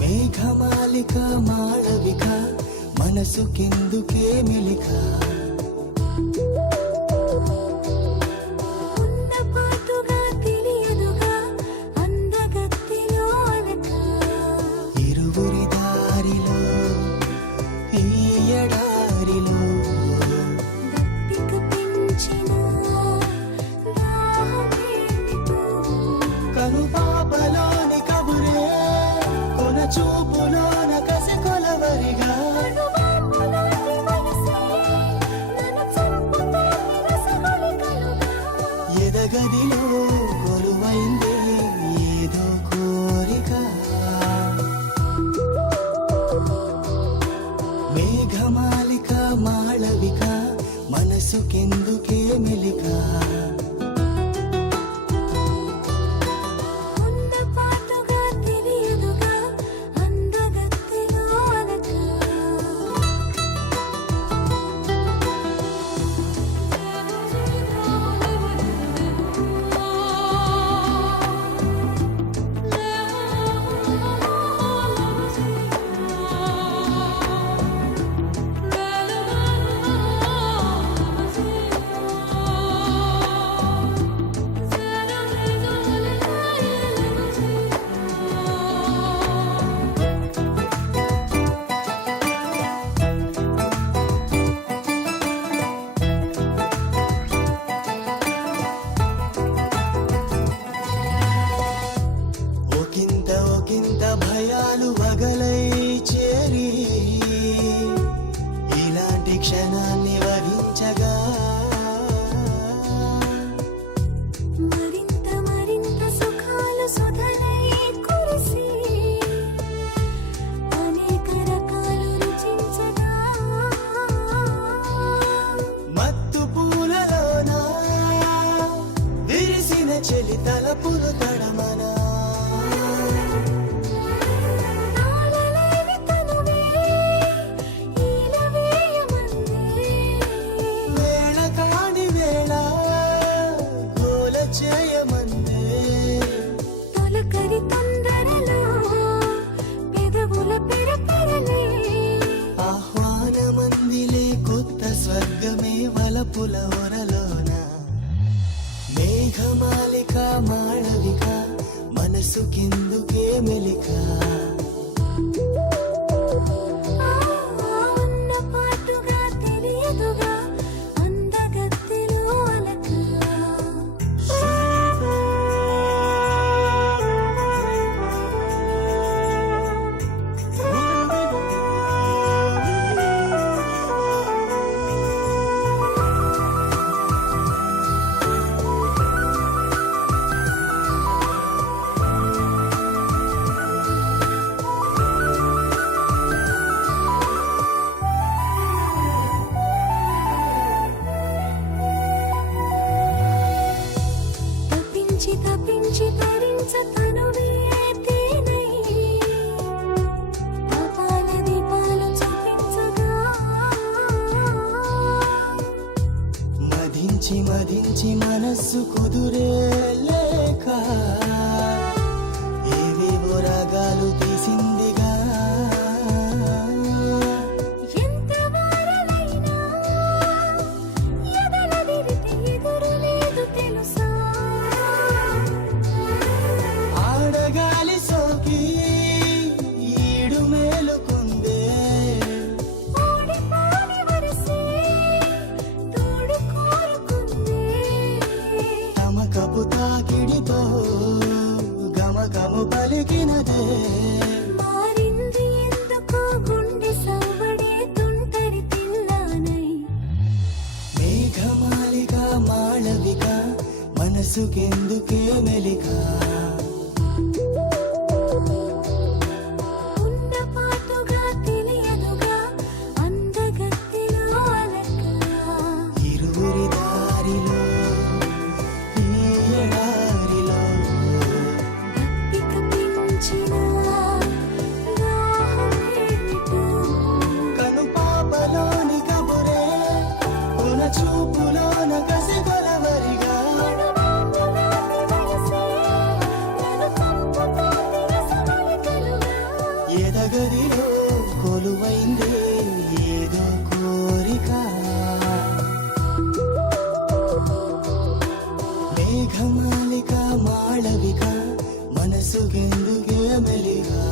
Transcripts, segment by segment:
మేఘమాలిక మాళవిక మనసుకెందుకే మెలిక ఉన్నపాటుగా తెలియదుగా అందగత్తిలో అలక ఇరువురి దారిలో ఈ ఎడారిలో దప్పిక పెంచిన దాహమేమిటో కనుపాపలోని కబురే కొన చూపులోన కసి కొలవరిగా అనువాంపులాంటి వయసే నన్ను చంపుతోంది రసగుళికలుగా ఎదగదిలో కొలువైందే ఏదో కోరిక మేఘమాలిక మాళవిక మనసుకెందుకే మెలిక ఉన్నపాటుగా తెలియదుగా అందగత్తిలో అలక ఒకంత భయాలు వగలై చేరి ఇలాంటి క్షణాన్ని వరించగా మరింత మరింత సుఖాలు సుధలై కురిసి అనేక రకాలు రుచించగా మత్తు పూలలోన విరిసిన చెలి తలపులు తడమనా నాలలేని తనువే ఈలవేయమందే వేళ కాని వేళ గోల చేయమందే తొలకరి తొందరలో పెదవుల పెరపెరలే ఆహ్వానమందిలే కొత్త స్వర్గమే వలపుల ఒరలోన మేఘమాలిక మాళవిక మనసుకెందుకే మెలిక ఉన్నపాటుగా తెలియదుగా అందగత్తిలో అలక తప్పించి తరించ తనువే తేనై పాపాల దీపాలు చూపించగా మదించి మనస్సు కుదురే లేక ఏవేవో రాగాలు తీసిందిగా ఎంత వారలైనా ఎదలదిరితే ఎదురు లేదు తెలుసా ఆడగాలి సోకి ఈడు మేలుకుందే ఓడిపోని వరసే తోడు కోరుకుందే తమకపు తాకిడితో గమగము పలికినదే మారింది ఎందుకో గుండె సవ్వడే తుంటరి పిల్లనై మేఘమాలిక మాళవిక మన మనసుకెందుకే మెలిగా ఉన్న పాటుగా తెలియదుగా అందగత్తెలో అలక ఇరువురి దారిలో ఈ ఎడారిలో ఇక పెంచిన దాహమేమిటో కను పాపలోని కబురే కొన చూపులోన కసి కొలవరిగా అనుమానులాంటి వయసే నన్ను చంపుతోంది రసమలికలుగా ఎదగదిలో కొలువైందే ఏదో కోరిక మేఘమాలిక మాళవిక మనసుకెందుకే మెలిగా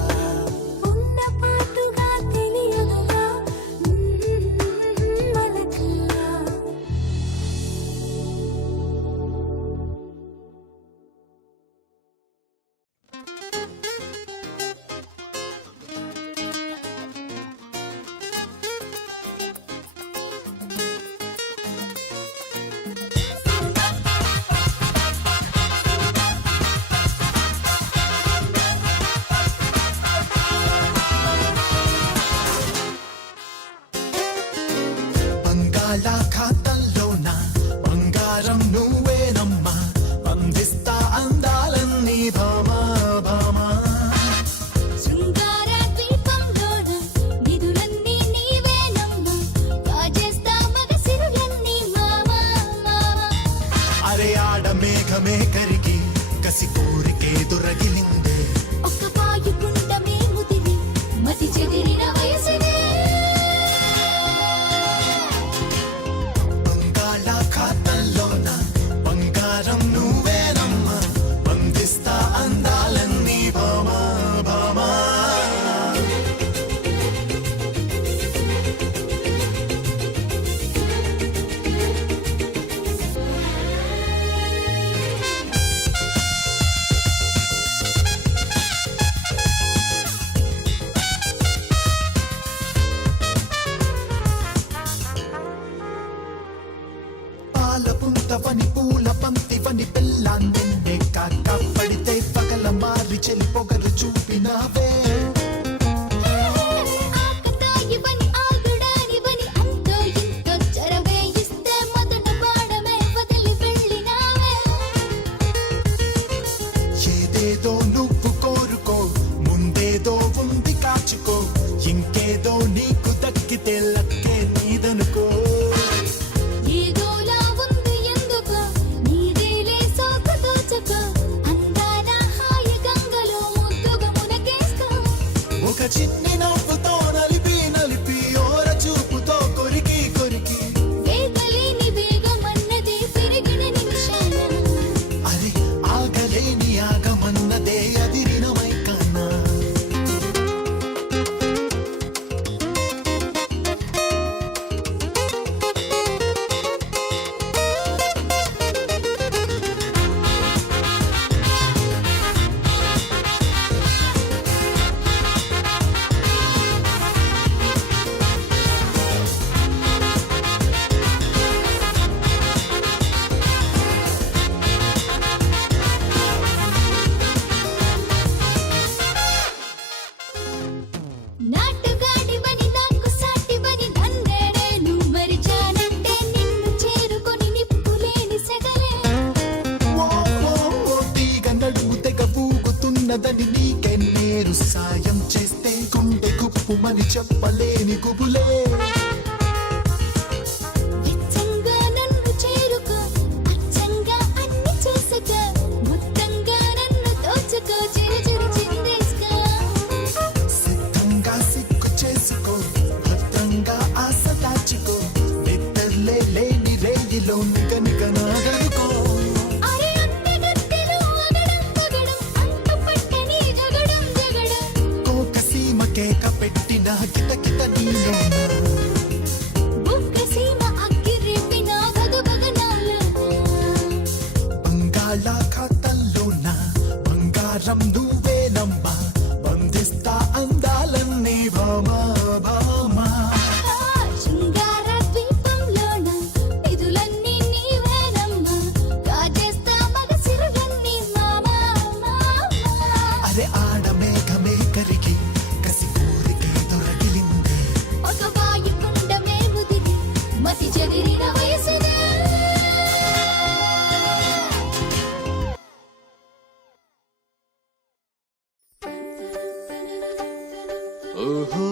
ఉన్న పాటుగా తెలియదుగా మలక బంగాళాఖాతంలోన బంగారం నువ్వేనమ్మా అందిస్తా అందాలన్నీ భామా భామా శృంగార ద్వీపంలోన నిధులన్నీ నీవేనమ్మా కాజేస్తా మగసిరులన్నీ మామా మామా అరే ఆడ మేఘమే కరిగి కసి కోరికే దొరగిలిందే ఒక్క పాయుకుండమే ముదిరి మతి చెదిరిన వయసునే బంగాళాఖాతంలోన బంగారం నువ్వేనమ్మా అందిస్తా అందాలన్నీ భామా భామా పాల పుంతవని పూల పంతివని పిల్లాన్నే కాక పడితే పగల మారి చెలి పొగరు చూపినావే ఆకతాయివని ఆగుడానివని అంతో ఇంతో చరవే ఇస్తే మొదట పాడమే వదిలి వెళ్ళినావే ఏదేదో నువ్వు కోరుకో ముందేదో ఉంది కాచుకో ఇంకేదో నీకు దక్కితే లక్కే నీదనుకో ఏదోలా ఉంది ఎందుకో నీదేలే సోకు దోచుకో అందాల హాయి గంగలో ముద్దుగా మునకేసుకో ఒక చిన్ని నవ్వుతో నలిపి నలిపి ఓర చూపుతో కొరికి కొరికి వేగలేని వేగమన్నదే పెరిగిన నిమిషాన అరే ఆగలేని ఆగమన్నదే అదిరిన మైకన్నా నాటుగాడివని నాకు సాటివని నన్నే నేను మరిచానంటే నిన్ను చేరుకొని నిప్పులేని సెగలే ఓ ఓ ఓ తీగ నడుము తెగ ఊగుతున్నదని నీకే నేరు సాయం చేస్తే గుండె గుప్పుమని చెప్పలేని గుబులే విచ్చంగా నన్ను చేరుకో అచ్చంగా అన్ని చూసుకో మొత్తంగా నన్ను దోచుకో చిరు చిరు చిందేసుకో సిద్ధంగా సిగ్గు చేసుకో భద్రంగా ఆశ దాచుకో నిద్రలే లేని రేగిలో నిగనిగ నాగనుకో అరే అందగత్తెలు అగడం పగడం అంతు పట్టని జగడం జగడం కోక సీమ కేక పెట్టిన కితకిత నీలోన బుక్క సీమ అగ్గి రేపిన భగభగనాల బంగాళాఖాతంలోన బంగారం నువ్వేనమ్మా బంధిస్తా అందాలన్నీ భామా భామా శృంగార ద్వీపంలోన నిధులన్నీ నీవేనమ్మా కాజేస్తా ఓహో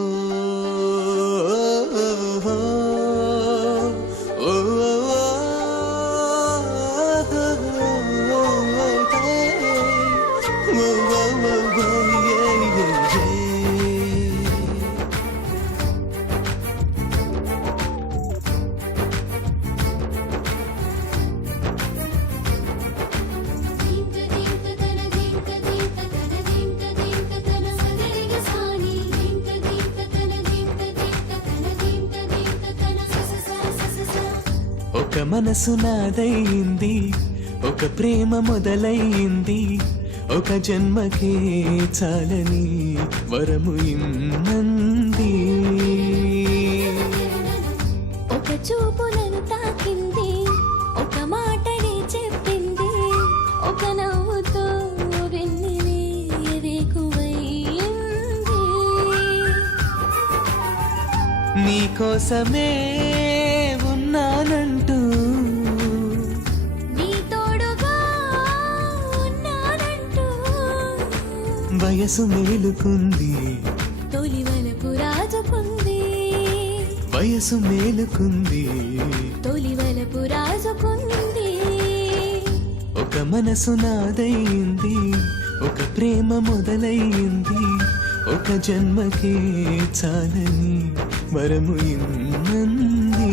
ఓహో, ఓహో, దింక దింక తన దింక దింక తన దింక దింక తన సదరిగ సాని దింక దింక తన దింక దింక తన దింక దింక తన ససస ఒక మనసు నాదయింది, ఒక ప్రేమ మొదలైంది, ఒక జన్మకే చాలని వరము ఇమ్మంది. ఒక చూపు నన్ను తాకింది, ఒక మాటని చెప్పింది, ఒక నవ్వుతో వెన్నెలే వేకువైంది. నీకోసమే ఉన్నానంటూ నీ తోడుగా ఉన్నానంటూ వయసు మేలుకుంది, తొలి వలపు రాజుకుంది, వయసు మేలుకుంది, తొలి వలపు రాజుకుంది. ఒక మనసు నాదయింది, ఒక ప్రేమ మొదలైంది, ఒక జన్మకే చాలని వరము ఇమ్మంది.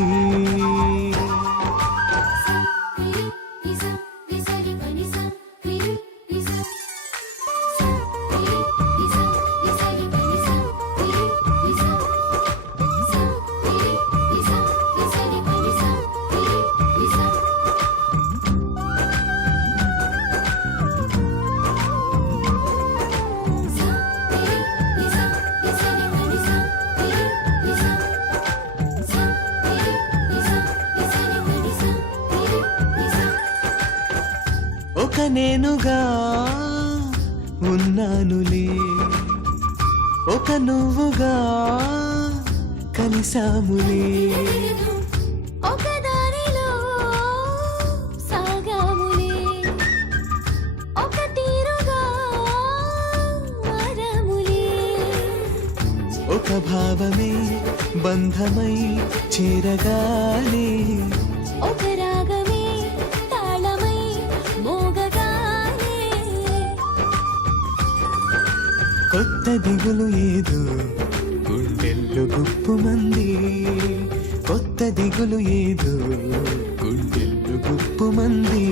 ఒక నేనుగా ఉన్నానులే, ఒక నువ్వుగా కలిసాములే. ఒక దారిలో సాగాములే, ఒక తీరుగా మారాములే. ఒక భావమే బంధమై చేరగానే, ఒక రాగమే తాళమై మోగగానే. కొత్త దిగులు ఏదో గుండెల్లో గుప్పుమంది, కొత్త దిగులు ఏదో గుండెల్లో గుప్పుమంది.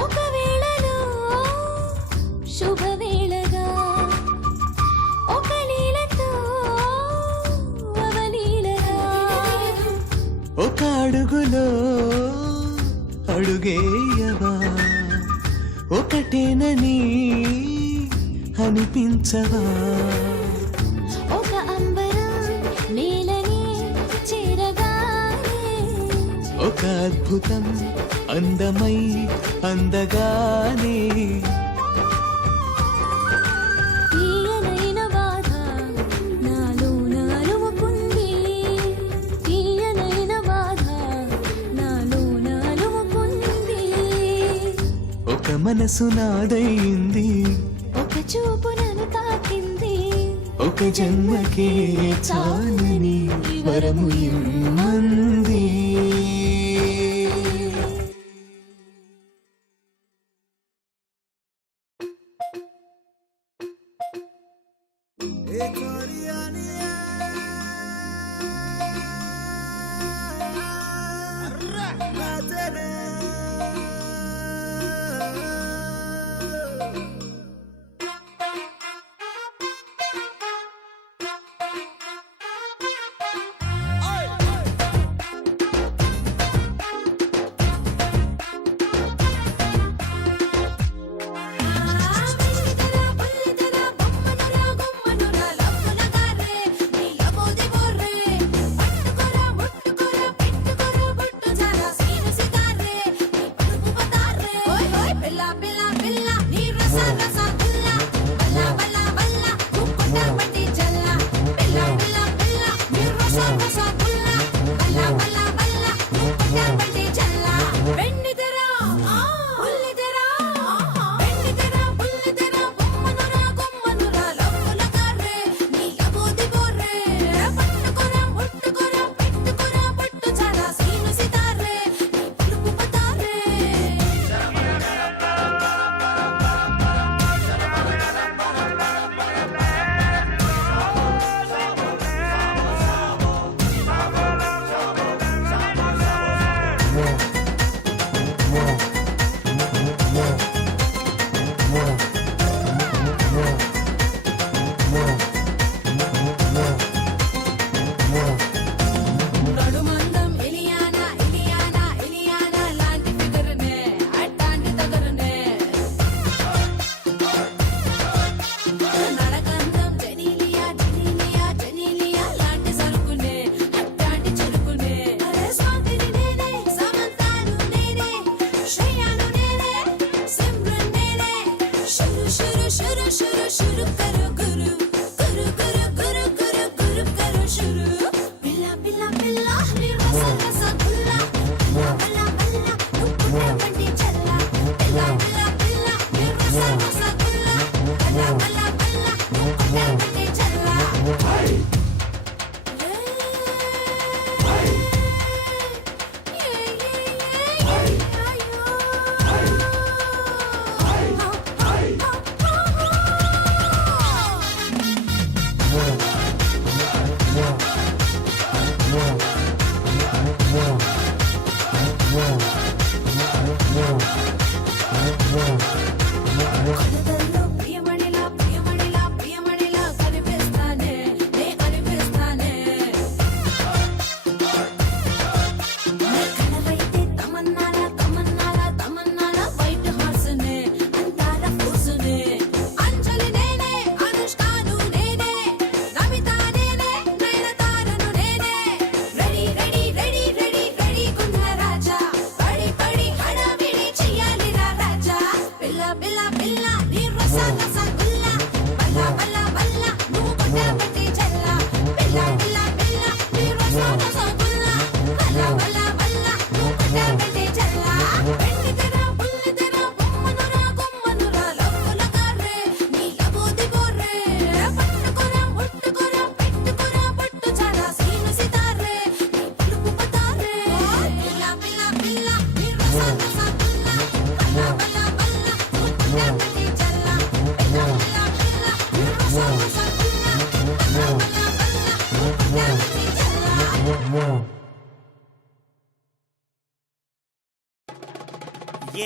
ఒక వేళలో శుభవేళగా, ఒక లీలతో అవలీలగా. ఒక అడుగులో అడుగేయవా, ఒకటేనని అనిపించవా. ఒక అంబరం నేలని చేరగానే, ఒక అద్భుతం అందమై అందగానే. తీయనైన బాధ నాలోన అలుముకుంది, తీయనైన బాధ నాలోన అలుముకుంది. ఒక మనసు నాదయింది, ఒక చూపు నన్ను తాకింది, ఒక జన్మకే చాలని వరము ఇమ్మంది.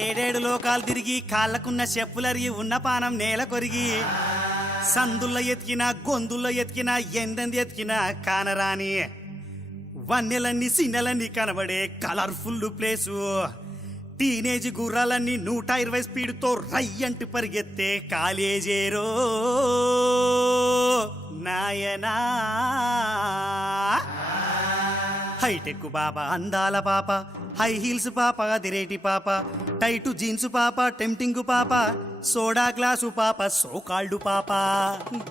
ఏడేడు లోకాలు తిరిగి కాళ్ళకున్న చెప్పులరిగి ఉన్న పానం నేల కొరిగి సందుల్లో ఎతికినా గొంతుల్లో ఎతికినా ఎందెంది ఎతికినా కానరాని వన్నెలన్నీ సిన్నెలన్నీ కనబడే కలర్ఫుల్ ప్లేసు టీనేజ్ గుర్రాలన్నీ 120 స్పీడ్తో రయ్యంటి పరిగెత్తే కాలేజేరో నాయనా హైటెక్ పాప అందాల పాప హై హీల్స్ పాప అదిరేటి పాప టైటు జీన్స్ పాప టెంప్టింగ్ పాప సోడా గ్లాసు పాప సోకాల్డు పాప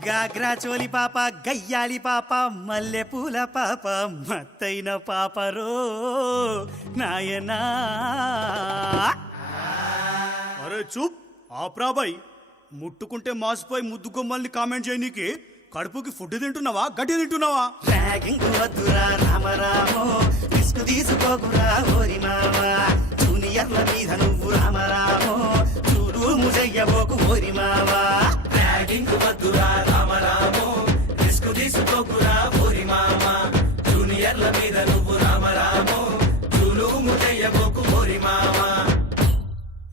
గాగ్రా చోలి పాప గయ్యాలి పాప మల్లె పూల పాప మత్తైన పాపరో నాయనా అరే చూప్ ఆప్రాబాయ్ ముట్టుకుంటే మాసిపోయి ముద్దు గుమ్మల్ని కామెంట్ చేయనీకి కడుపుకి ఫుడ్ తింటున్నావా గడ్డి తింటున్నావా ర్యాగింగ్ వద్దురా రామరామో రిస్క్ తీసుకోకురా ఓరి మావా జూనియర్ల మీద నువ్వు రామరామో చూడు ముజయ్యబోకు ఓరి మావా ర్యాగింగ్ వద్దురా రామరామో రిస్క్ తీసుకోకురా ఓరి మావా జూనియర్ల మీద నువ్వు రామరామో చూడు ముజయ్యబోకు ఓరి మావా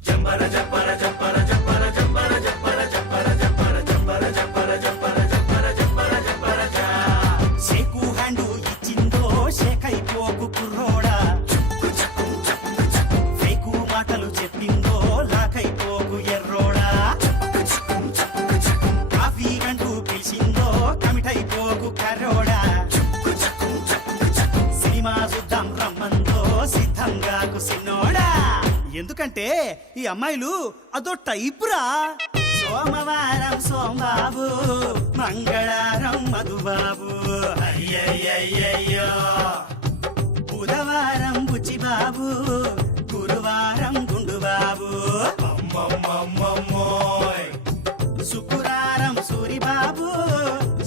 జంబర జంబర జంబర జంబర జంబర జంబర జంబర జంబర జంబర జంబర జంబర షేకైపోకు కుర్రోడా ఫేకు మాటలు చెప్పిందో లాకైపోకు ఎర్రోడా కాఫీ అంటూ పిలిచిందో కమిటైపోకు కర్రోడా సినిమా చూద్దాం రమ్మందో సిద్ధంగా కుసిన్నోడా ఎందుకంటే ఈ అమ్మాయిలు అదో టైపురా సోమవారం సోంబాబు మంగళవారం మధుబాబు అయ్యయ్యయ్యయ్యో బుధవారం బుచ్చిబాబు గురువారం గుండుబాబు శుక్రవారం సూరిబాబు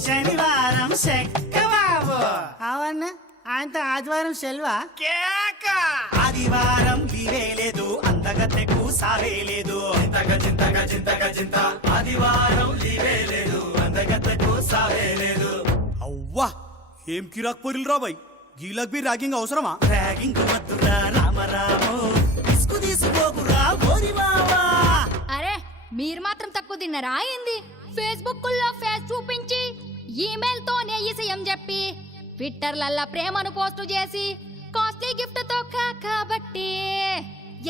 శనివారం శెక్కబాబు అవున్న ఆయనతో ఆదివారం సెల్వా ఆదివారం లీవే లేదు అంతగత్తెకు సావే లేదు ఆదివారం లీవే లేదు అంతగత్తెకు సావే లేదు అవ్వా ఏం కిరాక్ పొరిల్ రాబాయ్ గీలకు బి ర్యాగింగ్ అవసరమా ర్యాగింగ్ వద్దురా రామరామో రిస్క్ తీసుకోకురా ఓరి మావా అరే మీరు మాత్రం తక్కువ తిన్నారా ఏంది ఫేస్బుక్ లో ఫేస్ చూపించి ఈమెయిల్ తో నెయ్యిసయం చెప్పి ట్విట్టర్లల్లా ప్రేమను పోస్టు చేసి కాస్ట్లీ గిఫ్ట్ తో కాబట్టి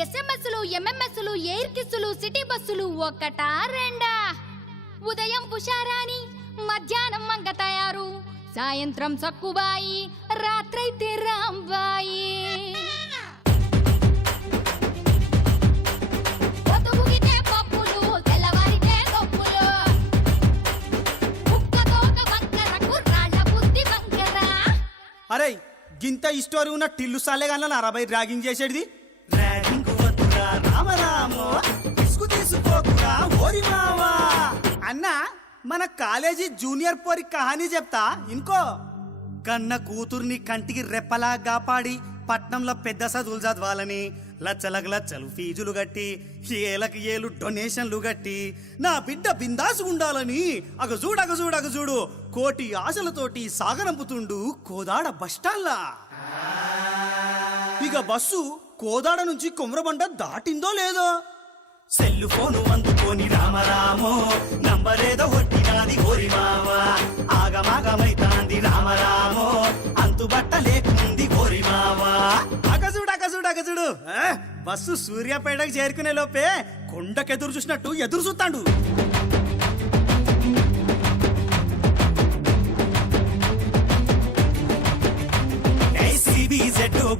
ఎస్ఎంఎస్లు ఎంఎంఎస్లు ఎయిర్ కిస్సులు సిటీ బస్సులు ఒక్కటా రెండా ఉదయం పుషారాని మధ్యాహ్నం మంగ తయారు సాయంత్రం సక్కుబాయి రాత్రైతే రాంబాయి పొద్దుగుగితే పప్పులు తెల్లవారితే నొప్పులు కుక్కతోక వంకర కుర్రాళ్ళ బుద్ధి వంకర అరే గింత స్టోరీ ఉన్న టిల్లు సాలేగాన అరవై ర్యాగింగ్ చేసేది ర్యాగింగ్ వద్దురా రామరామో రిస్క్ తీసుకోకురా ఓరి మావా అన్నా మన కాలేజీ జూనియర్ పోరి కహానీ చెప్తా ఇంకో కన్న కూతుర్ని కంటికి రెప్పలా కాపాడి పట్నంలో పెద్ద చదువులు చదవాలని లచ్చలకు లచ్చలు ఫీజులు కట్టి ఏలకు ఏలు డొనేషన్లు కట్టి నా బిడ్డ బిందాసు ఉండాలని అగజూడు కోటి ఆశలతోటి సాగనంపుతుండు కోదాడ బస్టాండ్లా ఇక బస్సు కోదాడ నుంచి కుమ్రబండ దాటిందో లేదో సెల్లు ఫోను అందుకొని రామరామో నంబరేదో కొట్టినాది ఓరి మావా ఆగమాగమైతాంది రామరామో అంతుబట్ట లేకుంది ఓరి మావా అగజుడు బస్సు సూర్యాపేటకు చేరుకునే లోపే కొండకెదురు చూసినట్టు ఎదురు చూస్తాడు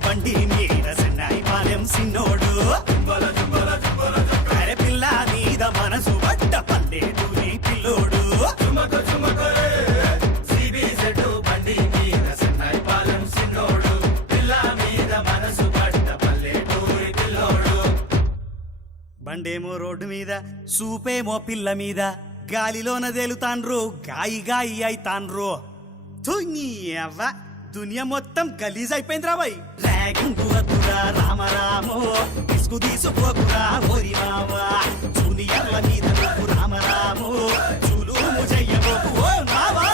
బండి మీద సన్నాయి పాలెం సిన్నోడు పిల్ల మీద మనసు పడ్డ పల్లెడు నీ పిల్లోడు బండి మీద సన్నాయి పాలెం సిన్నోడు పిల్ల మీద మనసు పడ్డ పల్లెడు పిల్లోడు బండేమో రోడ్డు మీద సూపేమో పిల్ల మీద గాలిలోన తేలుతాన్రు గాయి అయితాన్రు అవ్వ దునియా మొత్తం గలీజ్ అయిపోయింది రాబాయ్ ర్యాగింగ్ వద్దురా రామరామో రిస్క్ తీసుకోకురా ఓరి మావా జూనియర్ల మీద నువ్వు రామరాము జూలుము చెయ్యబోకు ఓ మావా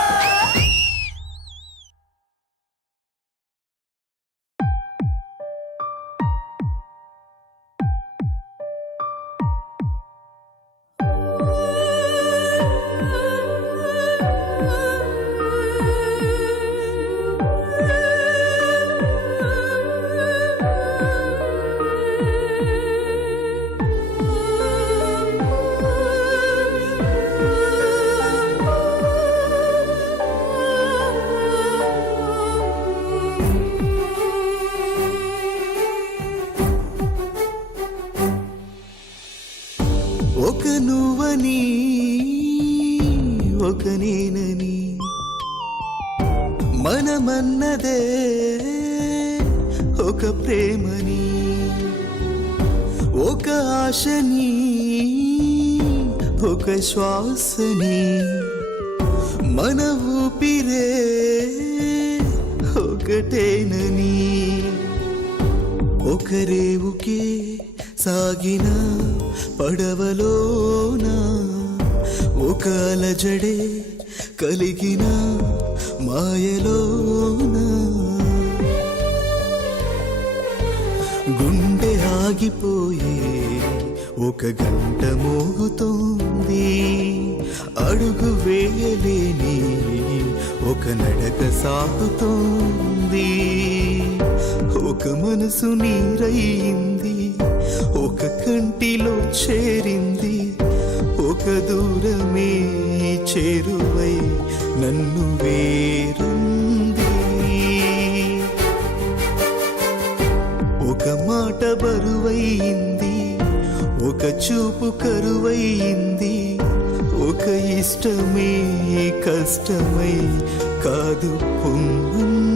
ఒక నువ్వని ఒక నేనని మనమన్నదే ఒక ప్రేమని ఒక ఆశని ఒక శ్వాసని మన ఊపిరే ఒకటేనని ఒక రేవుకే సాగిన పడవలోన ఒక అలజడే కలిగిన మాయలోన గుండె ఆగిపోయే ఒక గంట మోగుతోంది అడుగు వేయలేని ఒక నడక సాగుతోంది ఒక మనసు నీరయింది ఒక కంటిలో చేరింది ఒక దూరమే చేరువై నన్ను వేరుంది ఒక మాట బరువైంది ఒక చూపు కరువైంది ఒక ఇష్టమే కష్టమై కాదు పొంగుంది